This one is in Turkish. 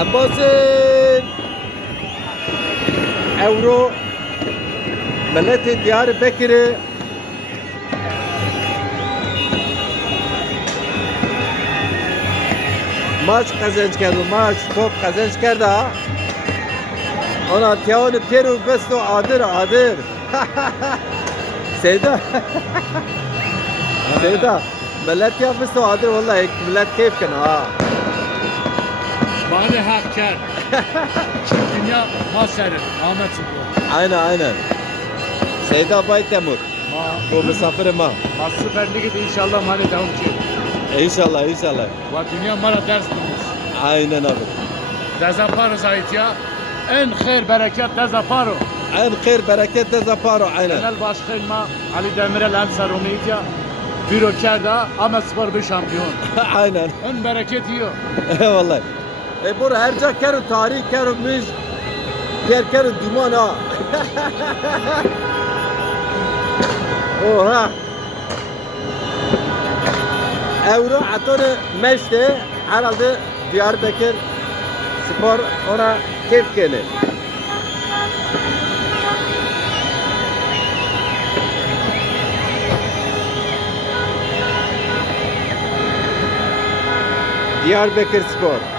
Abbas'ın Euro Milleti Diyarbakır'ı maç kazanç kerdi, maç top kazanç kerdi ha. Ona tiyavını peru besto adır. Seyda. Seyda. Millet ya besto adır vallahi millet keyif kan ha. Bana hak ker. Dünya maserin. Ahmet Sıkı. Aynen. Seyda Bay Temur. Bu misafirim ha. Ma Süper Lig'de inşallah mali devam ki. İnşallah. Ve dünya mara ders bulmuş. Aynen abi. Dezaparo zayit ya. En hayır bereket Dezaparo. En hayır bereket de zaparo aynen. Genel başkan ma Ali Demirel en sarumiyet ya. Büro kerda Ahmet Spor bir şampiyon. Aynen. En bereket yiyor. Vallahi. Bu herca keru tarih keru müj. Diğer keru duman ha. Oha. Euro atonu meşte herhalde Diyarbakır Spor ona keyif gelir. Diyarbakır Spor.